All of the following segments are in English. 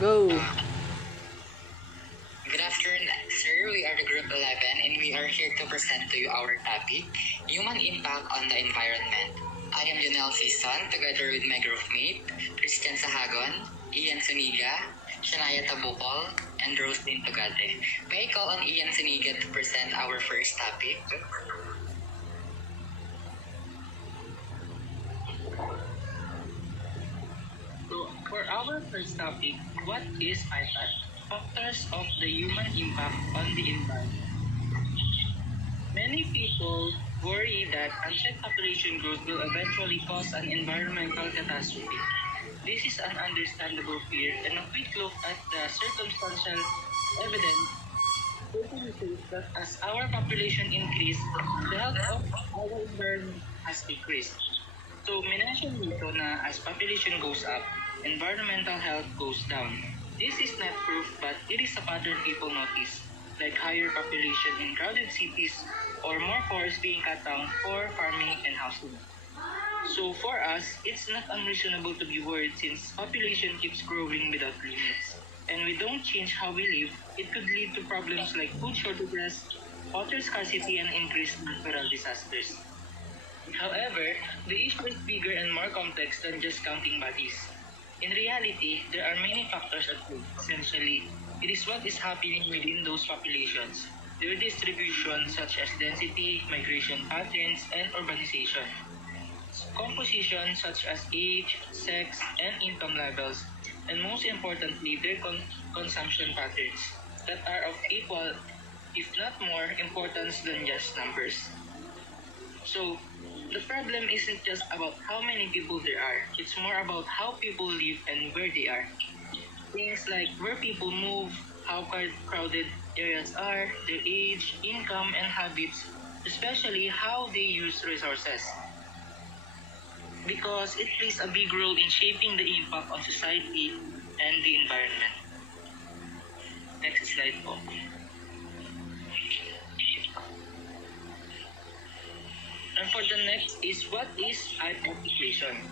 Go! Good afternoon, sir. We are the Group 11 and we are here to present to you our topic, Human Impact on the Environment. I am Jonel Fison, together with my groupmate, Christian Sahagon, Ian Suniga, Shania Tabukol, and Roslyn Tugate. May I call on Ian Suniga to present our first topic? So, for our first topic, what is IPAT? Factors of the human impact on the environment. Many people worry that unchecked population growth will eventually cause an environmental catastrophe. This is an understandable fear, and a quick look at the circumstantial evidence certainly shows that as our population increases, the health of our environment has decreased. So, minention dito na as population goes up, environmental health goes down. This is not proof, but it is a pattern people notice, like higher population in crowded cities or more forests being cut down for farming and housing. So for us, it's not unreasonable to be worried since population keeps growing without limits. And we don't change how we live, it could lead to problems like food shortages, water scarcity, and increased natural disasters. However, the issue is bigger and more complex than just counting bodies. In reality, there are many factors at play. Essentially, it is what is happening within those populations, their distribution such as density, migration patterns, and urbanization. Composition such as age, sex, and income levels, and most importantly, their consumption patterns that are of equal, if not more, importance than just numbers. So, the problem isn't just about how many people there are, it's more about how people live and where they are. Things like where people move, how crowded areas are, their age, income, and habits, especially how they use resources. Because it plays a big role in shaping the impact on society and the environment. Next slide po. And for the next is what is IPAT equation?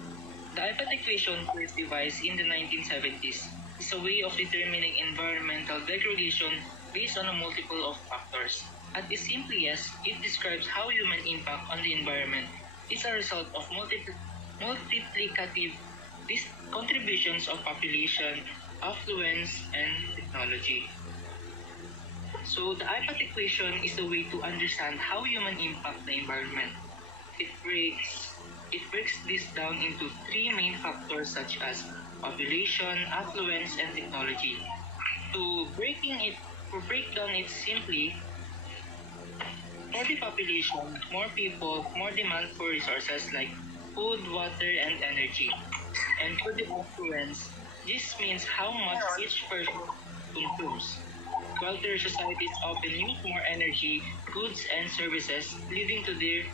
The IPAT equation was devised in the 1970s. It's a way of determining environmental degradation based on a multiple of factors. At its simplest, it describes how human impact on the environment is a result of multiplicative contributions of population, affluence, and technology. So the IPAT equation is a way to understand how human impact the environment. It breaks this down into three main factors such as population, affluence, and technology. To break down it simply, for the population, more people, more demand for resources like food, water, and energy. And for the affluence, this means how much each person consumes. Wealthier societies often use more energy, goods, and services, leading to their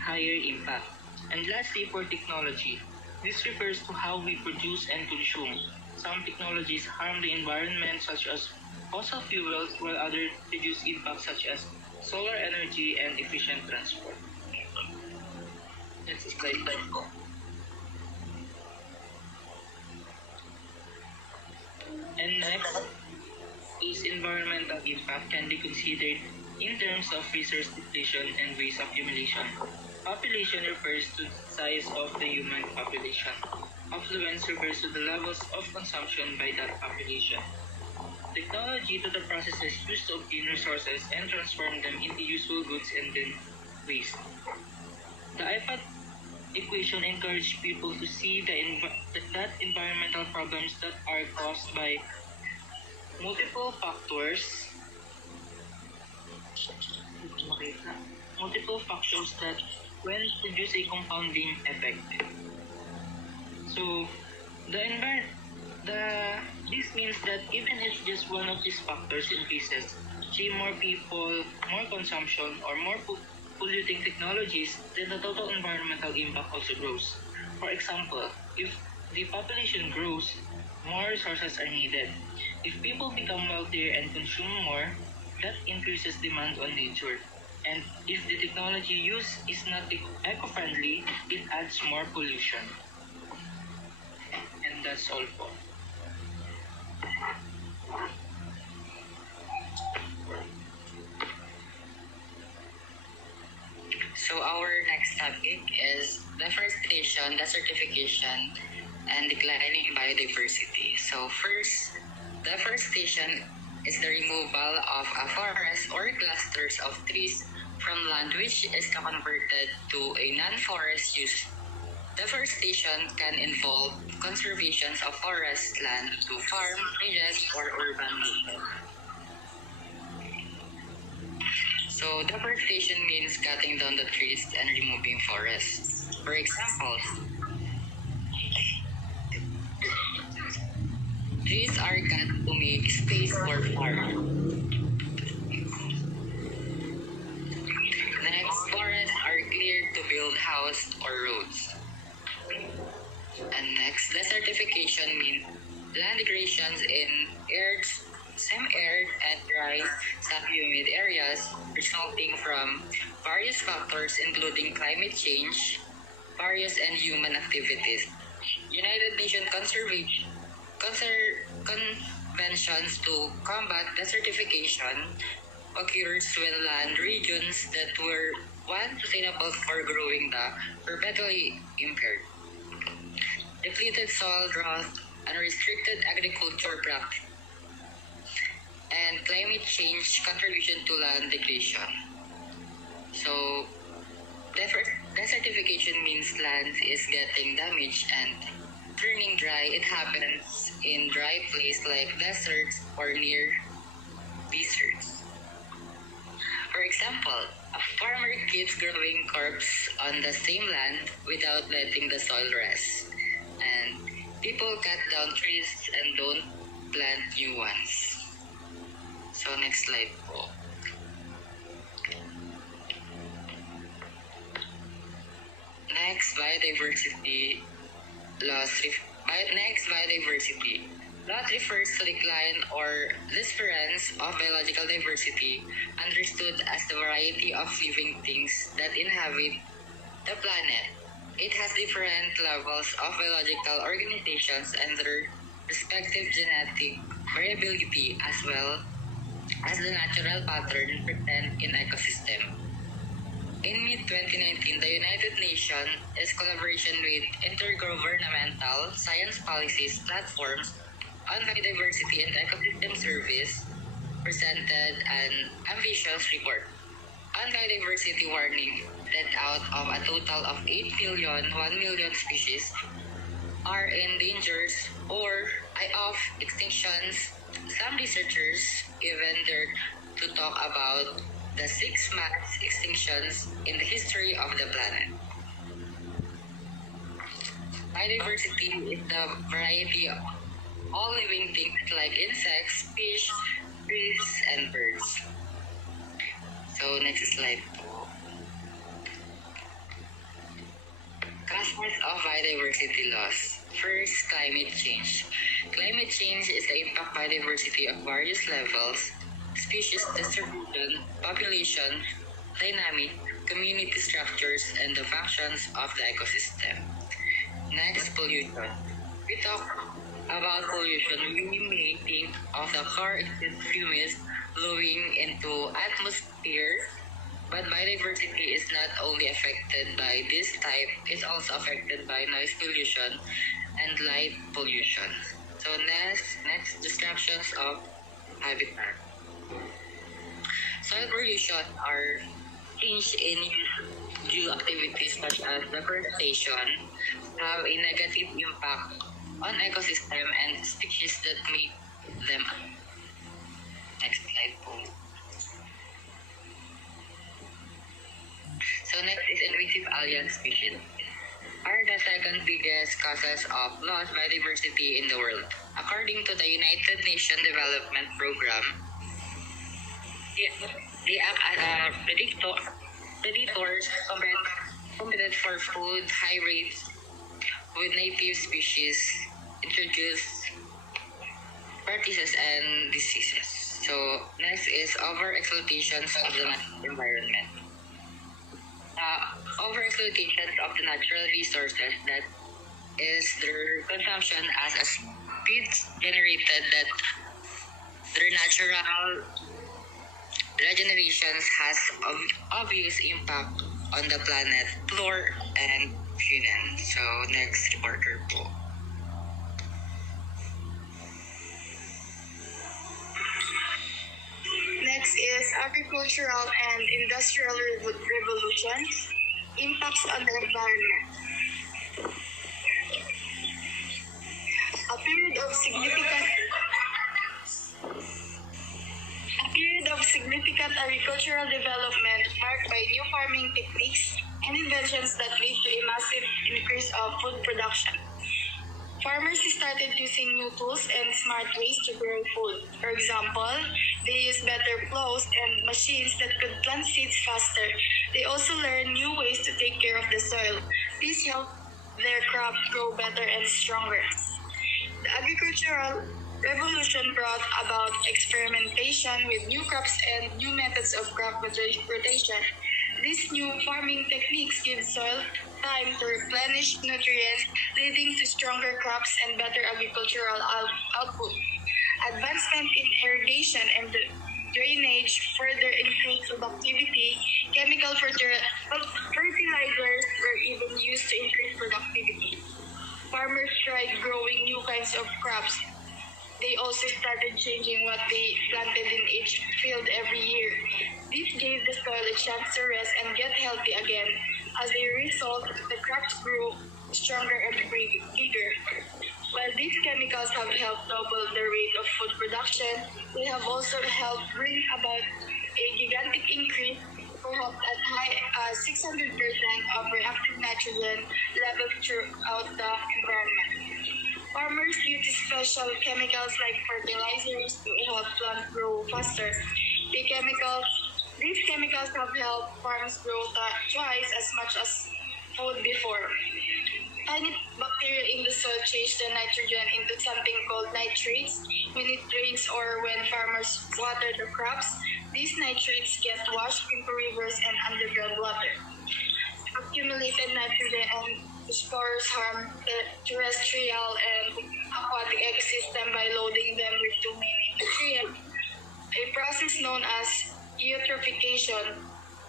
higher impact. And lastly, for technology, this refers to how we produce and consume. Some technologies harm the environment, such as fossil fuels, while others reduce impact, such as solar energy and efficient transport. Next slide po. And next is environmental impact can be considered in terms of resource depletion and waste accumulation. Population refers to the size of the human population. Affluence refers to the levels of consumption by that population. Technology to the processes used to obtain resources and transform them into useful goods and then waste. The IPAT equation encourages people to see that environmental problems that are caused by multiple factors that when produce a compounding effect. So this means that even if just one of these factors increases, say more people, more consumption, or more polluting technologies, then the total environmental impact also grows. For example, if the population grows, more resources are needed. If people become wealthier and consume more, that increases demand on nature. And if the technology used is not eco-friendly, it adds more pollution. And that's all po. topic is deforestation, desertification, and declining biodiversity. So first, deforestation is the removal of a forest or clusters of trees from land which is converted to a non-forest use. Deforestation can involve conservation of forest land to farm, ranges, or urban movement. So deforestation means cutting down the trees and removing forests. For example, trees are cut to make space for farm. Next, forests are cleared to build houses or roads. And next, desertification means land degradations in arid, semi-arid, and dry, sub-humid areas resulting from various factors including climate change, various and human activities. United Nations conventions to combat desertification occurs when land regions that were once sustainable for growing the perpetually impaired. Depleted soil drought, unrestricted agriculture practice, and climate change contribution to land degradation. So, desertification means land is getting damaged and turning dry. It happens in dry places like deserts or near deserts. For example, a farmer keeps growing crops on the same land without letting the soil rest. And people cut down trees and don't plant new ones. So next slide po. Next, biodiversity loss. Next, biodiversity. Loss refers to decline or disappearance of biological diversity, understood as the variety of living things that inhabit the planet. It has different levels of biological organizations and their respective genetic variability as well as the natural pattern present in ecosystem. In mid-2019, the United Nations, in collaboration with intergovernmental science policies platforms on biodiversity and ecosystem service, presented an ambitious report on biodiversity warning that out of a total of 8 billion, 1 million species are in danger or of extinctions. Some researchers even dared to talk about the 6 mass extinctions in the history of the planet. Biodiversity is the variety of all living things like insects, fish, trees, and birds. So next slide po. Causes of biodiversity loss. First, climate change. Climate change is the impact biodiversity of various levels, species distribution, population, dynamic, community structures, and the functions of the ecosystem. Next, pollution. We talk about pollution, we may think of the car fumes blowing into atmosphere, but biodiversity is not only affected by this type, it's also affected by noise pollution and light pollution. So next destructions of habitat. Soil pollution are change in due activities such as deforestation have a negative impact on ecosystem and species that make them up. Next slide po. So next is invasive alien species. Are the second biggest causes of lost biodiversity in the world. According to the United Nations Development Program, they act as predators competed for food, high rates with native species, introduce practices and diseases. So next is over-exploitations of the natural environment. Over-exploitation of the natural resources, that is their consumption as a speed generated that their natural regenerations has obvious impact on the planet Flor and Funan. So, next reporter po. Next is agricultural and industrial revolution, impacts on the environment. A period of significant agricultural development marked by new farming techniques and inventions that lead to a massive increase of food production. Farmers started using new tools and smart ways to grow food. For example, they used better plows and machines that could plant seeds faster. They also learned new ways to take care of the soil. This helped their crop grow better and stronger. The agricultural revolution brought about experimentation with new crops and new methods of crop rotation. These new farming techniques give soil time to replenish nutrients, leading to stronger crops and better agricultural output. Advancement in irrigation and drainage further improved productivity. Chemical fertilizers were even used to increase productivity. Farmers tried growing new kinds of crops. They also started changing what they planted in each field every year. This gave the soil a chance to rest and get healthy again. As a result, the crops grew stronger and bigger. While these chemicals have helped double the rate of food production, they have also helped bring about a gigantic increase, perhaps as high as 600% of reactive nitrogen levels throughout the environment. Farmers use special chemicals like fertilizers to help plants grow faster. These chemicals have helped farms grow twice as much as food before. Tiny bacteria in the soil change the nitrogen into something called nitrates. When it rains or when farmers water the crops, these nitrates get washed into rivers and underground water. Accumulated nitrogen and spores harm the terrestrial and aquatic ecosystem by loading them with too many nutrients, a process known as eutrophication.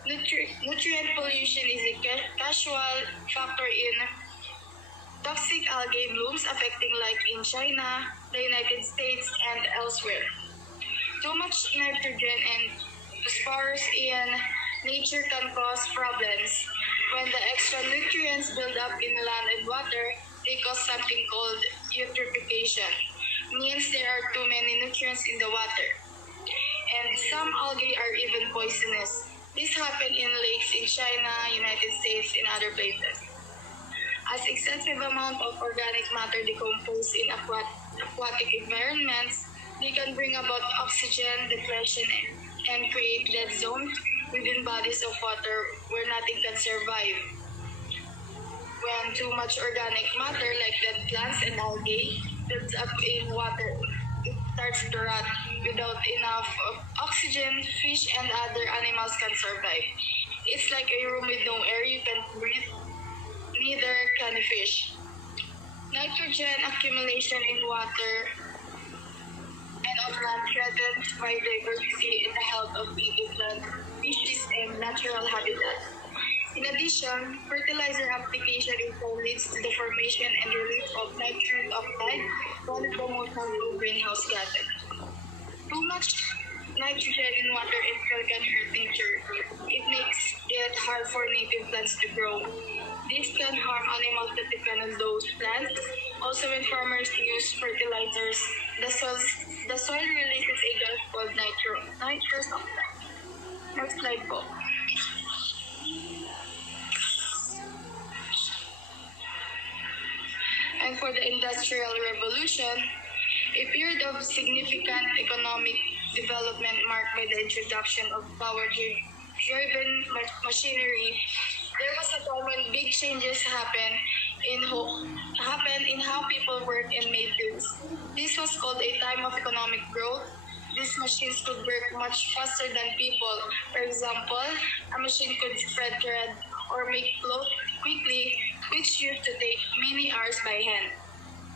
Nutrient pollution is a casual factor in toxic algae blooms affecting like in China, the United States, and elsewhere. Too much nitrogen and phosphorus in nature can cause problems. When the extra nutrients build up in land and water, they cause something called eutrophication. Means there are too many nutrients in the water. And some algae are even poisonous. This happens in lakes in China, United States, and other places. As excessive amount of organic matter decompose in aquatic environments, they can bring about oxygen depletion and create dead zones within bodies of water where nothing can survive. When too much organic matter like dead plants and algae builds up in water, it starts to rot. Without enough oxygen, fish and other animals can survive. It's like a room with no air, you can breathe, neither can a fish. Nitrogen accumulation in water and on land threatens biodiversity and the health of native plant species and natural habitat. In addition, fertilizer application in soil leads to the formation and release of nitrous oxide, one of the most harmful greenhouse gases. Too much nitrogen in water and soil can hurt nature. It makes it hard for native plants to grow. This can harm animals that depend on those plants. Also, when farmers use fertilizers, the soil releases a gas called nitrous oxide. Next slide po. And for the Industrial Revolution, a period of significant economic development marked by the introduction of power-driven machinery. There was a time when big changes happened in how people work and made things. This was called a time of economic growth. These machines could work much faster than people. For example, a machine could spread thread or make cloth quickly, which used to take many hours by hand.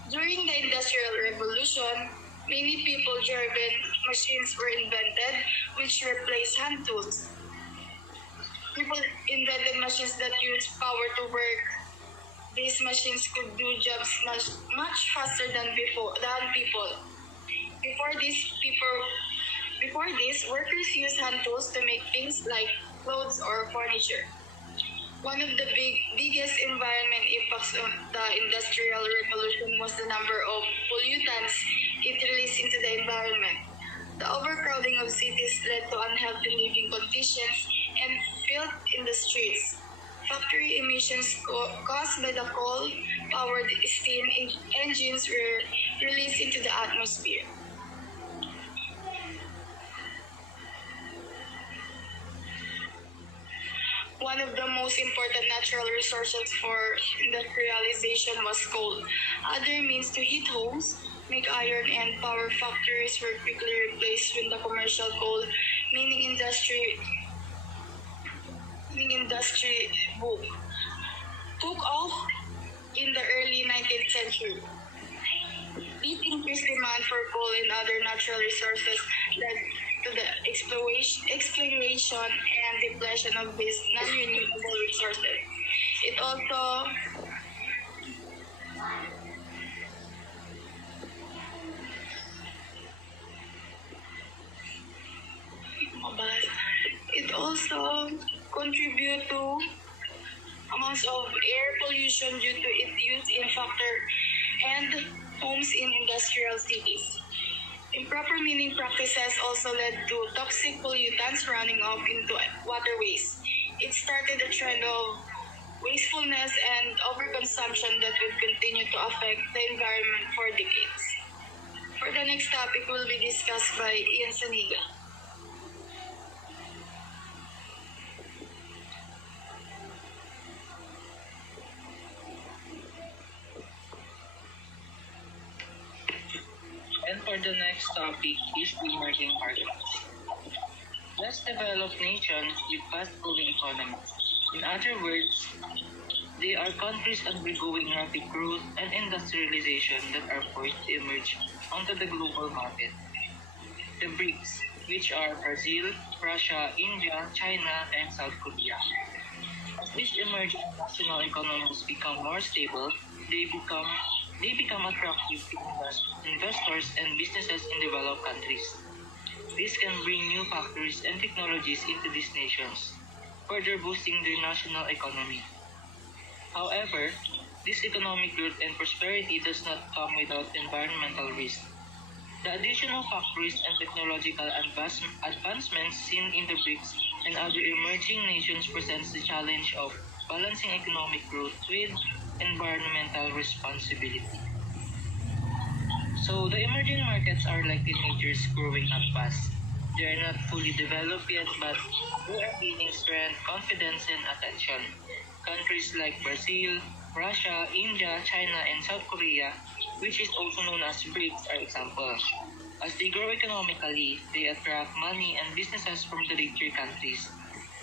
During the Industrial Revolution, many people-driven machines were invented, which replaced hand tools. People invented machines that use power to work. These machines could do jobs much faster than people. Before this, workers used hand tools to make things like clothes or furniture. One of the biggest environment impacts of the Industrial Revolution was the number of pollutants it released into the environment. The overcrowding of cities led to unhealthy living conditions and filth in the streets. Factory emissions caused by the coal-powered steam engines were released into the atmosphere. One of the most important natural resources for industrialization was coal. Other means to heat homes, make iron, and power factories were quickly replaced when the commercial coal mining industry boom took off in the early 19th century. This increased demand for coal and other natural resources led to the exploration and depletion of these non-renewable resources. It also contribute to amounts of air pollution due to its use in factory and homes in industrial cities. Improper mining practices also led to toxic pollutants running off into waterways. It started a trend of wastefulness and overconsumption that would continue to affect the environment for decades. For the next topic will be discussed by Ian Saniga. And for the next topic is the emerging markets. Less developed nations with fast-growing economies. In other words, they are countries undergoing rapid growth and industrialization that are poised to emerge onto the global market. The BRICS, which are Brazil, Russia, India, China, and South Korea. As these emerging national economies become more stable, they become attractive to investors and businesses in developed countries. This can bring new factories and technologies into these nations, further boosting their national economy. However, this economic growth and prosperity does not come without environmental risk. The additional factories and technological advancements seen in the BRICS and other emerging nations presents the challenge of balancing economic growth with environmental responsibility. So the emerging markets are like teenagers growing up fast. They are not fully developed yet, but they are gaining strength, confidence, and attention. Countries like Brazil, Russia, India, China, and South Korea, which is also known as BRICS, are examples. As they grow economically, they attract money and businesses from the richer countries,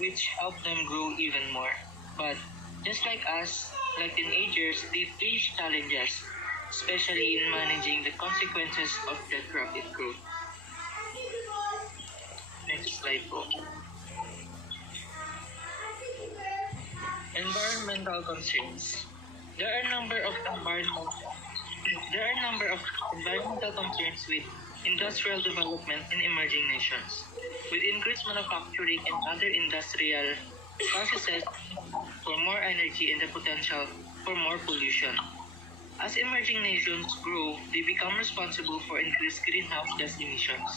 which help them grow even more. But just like us, like teenagers, they face challenges, especially in managing the consequences of that rapid growth. Next slide po. Environmental concerns. There are a number of environmental concerns with industrial development in emerging nations, with increased manufacturing and other industrial processes for more energy and the potential for more pollution. As emerging nations grow, they become responsible for increased greenhouse gas emissions.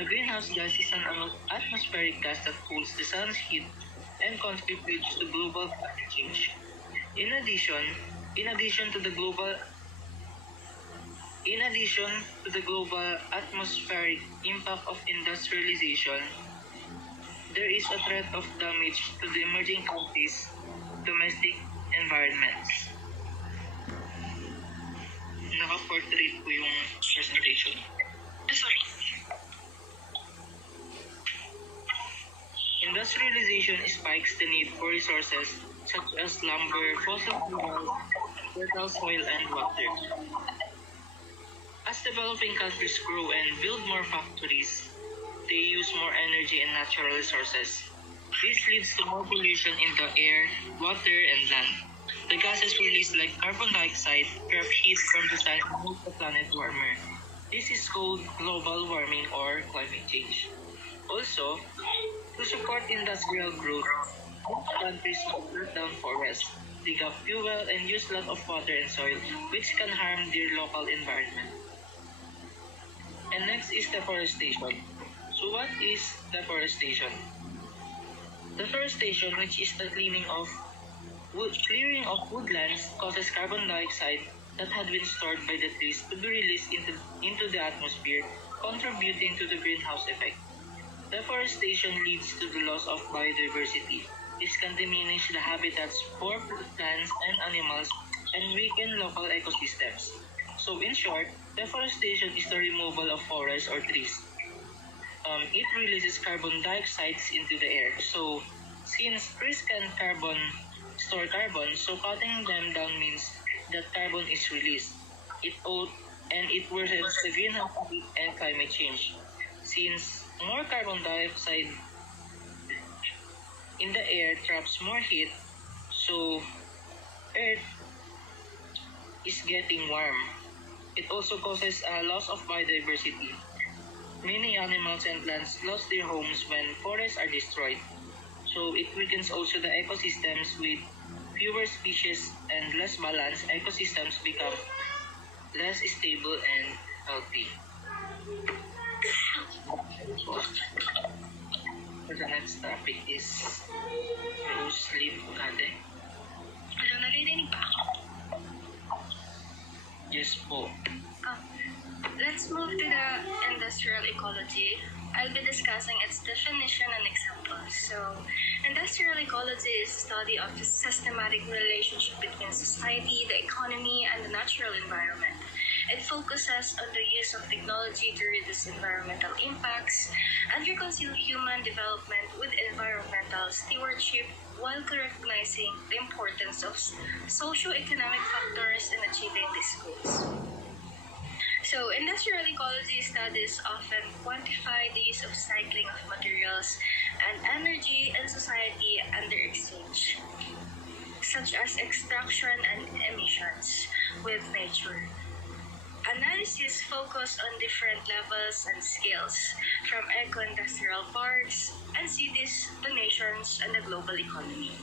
A greenhouse gas is an atmospheric gas that holds the sun's heat and contributes to global climate change. In addition to the global atmospheric impact of industrialization, there is a threat of damage to the emerging countries' domestic environments. Naka-portrait po yung presentation. Sorry. Industrialization spikes the need for resources such as lumber, fossil fuels, fertile soil, and water. As developing countries grow and build more factories, they use more energy and natural resources. This leads to more pollution in the air, water, and land. The gases released like carbon dioxide trap heat from the sun and make the planet warmer. This is called global warming or climate change. Also, to support industrial growth, most countries cut down forests, dig up fuel, and use a lot of water and soil, which can harm their local environment. And next is deforestation. So what is deforestation? Deforestation, which is the clearing of woodlands, causes carbon dioxide that had been stored by the trees to be released into the atmosphere, contributing to the greenhouse effect. Deforestation leads to the loss of biodiversity. This can diminish the habitats for plants and animals and weaken local ecosystems. So in short, deforestation is the removal of forests or trees. It releases carbon dioxide into the air. So since trees can store carbon, so cutting them down means that carbon is released. It worsens the greenhouse effect and climate change. Since more carbon dioxide in the air traps more heat, so Earth is getting warm. It also causes a loss of biodiversity. Many animals and plants lost their homes when forests are destroyed. So it weakens also the ecosystems. With fewer species and less balanced, ecosystems become less stable and healthy. So the next topic is rose leaf garden. Ano, narinig pa ako? Yes po. Let's move to the industrial ecology. I'll be discussing its definition and examples. So, industrial ecology is the study of the systematic relationship between society, the economy, and the natural environment. It focuses on the use of technology to reduce environmental impacts and reconcile human development with environmental stewardship while recognizing the importance of socio-economic factors in achieving these goals. So, industrial ecology studies often quantify the use of cycling of materials and energy in society under exchange, such as extraction and emissions with nature. Analysis focus on different levels and scales, from eco-industrial parks and cities to nations and the global economy.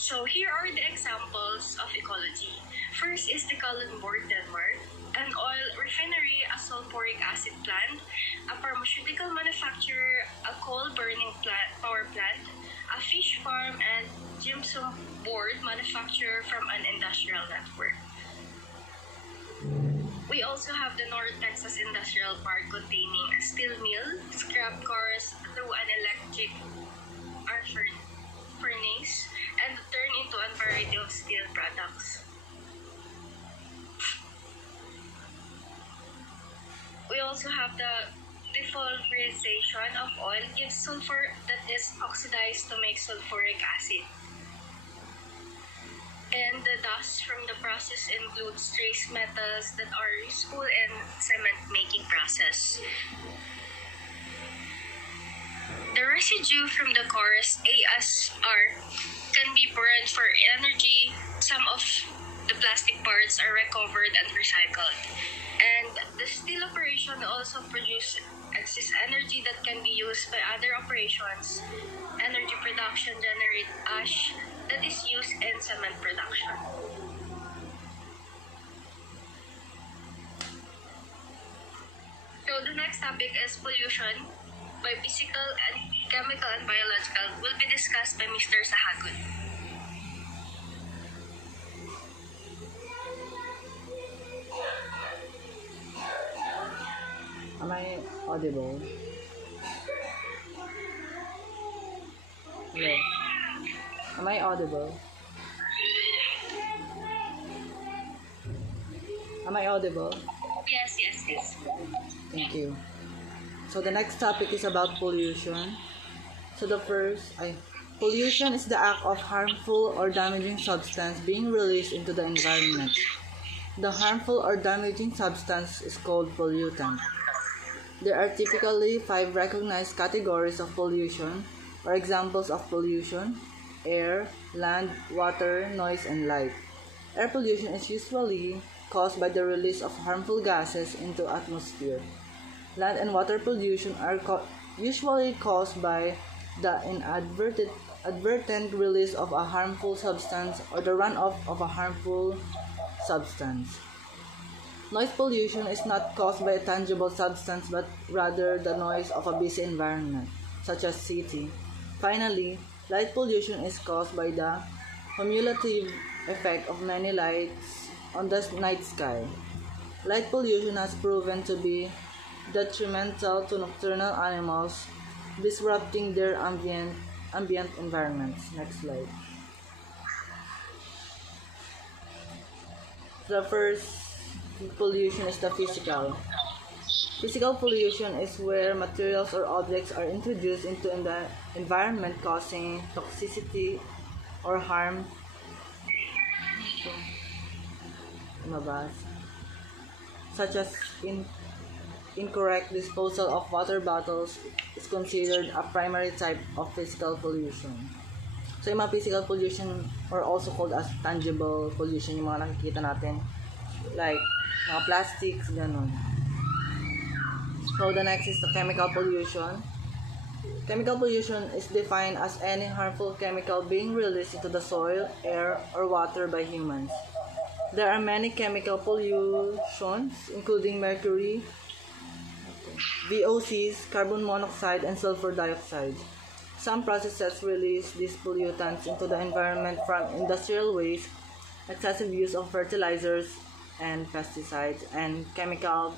So here are the examples of ecology. First is the Kalundborg, Denmark, an oil refinery, a sulfuric acid plant, a pharmaceutical manufacturer, a coal-burning power plant, a fish farm, and gypsum board manufacturer from an industrial network. We also have the North Texas Industrial Park containing a steel mill, scrap cars through an electric arc furnace, and turn into a variety of steel products. We also have the devulverization of oil gives sulfur that is oxidized to make sulfuric acid. And the dust from the process includes trace metals that are useful in cement making process. The residue from the cars, ASR, can be burned for energy. Some of the plastic parts are recovered and recycled. And the steel operation also produces excess energy that can be used by other operations. Energy production generates ash that is used in cement production. So the next topic is pollution by physical and chemical and biological will be discussed by Mr. Sahagud. Am I audible? Hello. Am I audible? Am I audible? Yes. Thank you. So the next topic is about pollution. So pollution is the act of harmful or damaging substance being released into the environment. The harmful or damaging substance is called pollutant. There are typically 5 recognized categories of pollution, or examples of pollution: air, land, water, noise, and light. Air pollution is usually caused by the release of harmful gases into atmosphere. Land and water pollution are usually caused by the inadvertent release of a harmful substance or the runoff of a harmful substance. Noise pollution is not caused by a tangible substance but rather the noise of a busy environment, such as city. Finally, light pollution is caused by the cumulative effect of many lights on the night sky. Light pollution has proven to be detrimental to nocturnal animals, disrupting their ambient environments. Next slide. The first pollution is the physical. Physical pollution is where materials or objects are introduced into the environment causing toxicity or harm. Such as incorrect disposal of water bottles is considered a primary type of physical pollution. So yung mga physical pollution are also called as tangible pollution, yung mga nakikita natin, like mga plastics, ganun. So the next is the chemical pollution. Chemical pollution is defined as any harmful chemical being released into the soil, air, or water by humans. There are many chemical pollutions, including mercury, VOCs, carbon monoxide, and sulfur dioxide. Some processes release these pollutants into the environment from industrial waste, excessive use of fertilizers and pesticides, and chemical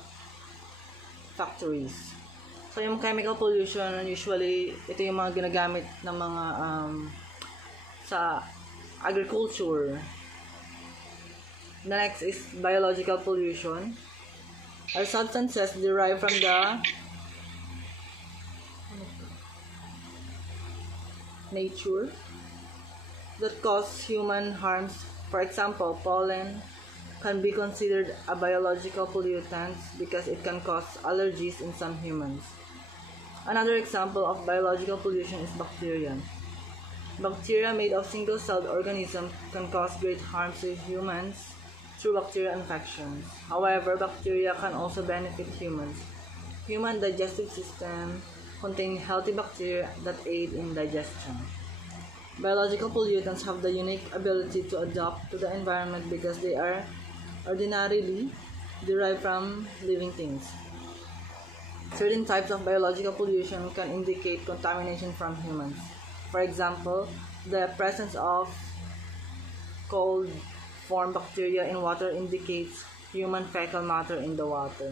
factories. So, yung chemical pollution, usually, ito yung mga ginagamit ng mga sa agriculture. The next is biological pollution. Are substances derived from the nature that cause human harms. For example, pollen can be considered a biological pollutant because it can cause allergies in some humans. Another example of biological pollution is bacteria. Bacteria made of single-celled organisms can cause great harm to humans through bacterial infections. However, bacteria can also benefit humans. Human digestive system contain healthy bacteria that aid in digestion. Biological pollutants have the unique ability to adapt to the environment because they are ordinarily derived from living things. Certain types of biological pollution can indicate contamination from humans. For example, the presence of cold-form bacteria in water indicates human fecal matter in the water.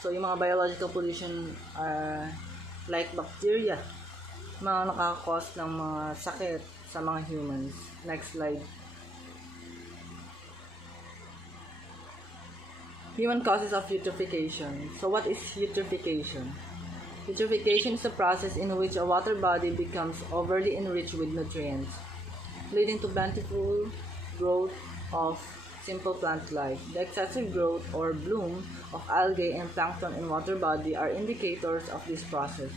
So, yung mga biological pollution are like bacteria, mga nakakos ng mga sakit sa mga humans. Next slide. Human causes of eutrophication. So what is eutrophication? Eutrophication is a process in which a water body becomes overly enriched with nutrients, leading to plentiful growth of simple plant life. The excessive growth or bloom of algae and plankton in water body are indicators of this process.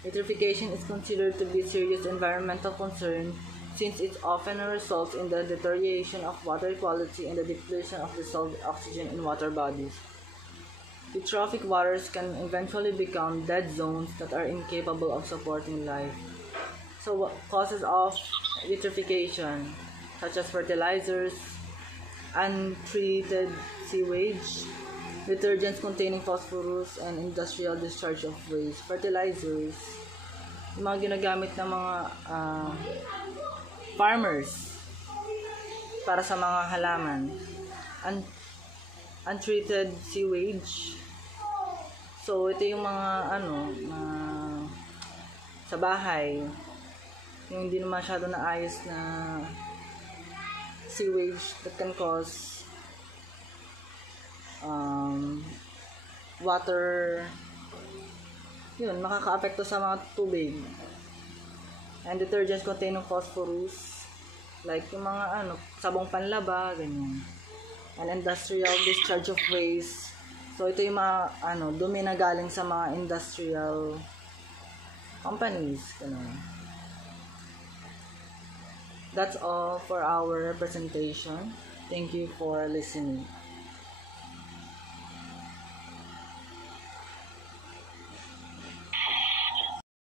Eutrophication is considered to be a serious environmental concern since it often results in the deterioration of water quality and the depletion of dissolved oxygen in water bodies. Eutrophic waters can eventually become dead zones that are incapable of supporting life. So, what causes of eutrophication, such as fertilizers, untreated sewage, detergents containing phosphorus, and industrial discharge of waste. Fertilizers, yung mga ginagamit ng mga farmers para sa mga halaman. Untreated sewage. So, ito yung mga sa bahay, yung hindi na masyado naayos na sewage that can cause water, yun, makaka-apekto sa mga tubig. And detergents containing phosphorus, like yung mga sabong panlaba, ganyan. And industrial discharge of waste. So, So, ito yung mga, dumi na galing sa mga industrial companies. Ganun. That's all for our presentation. Thank you for listening.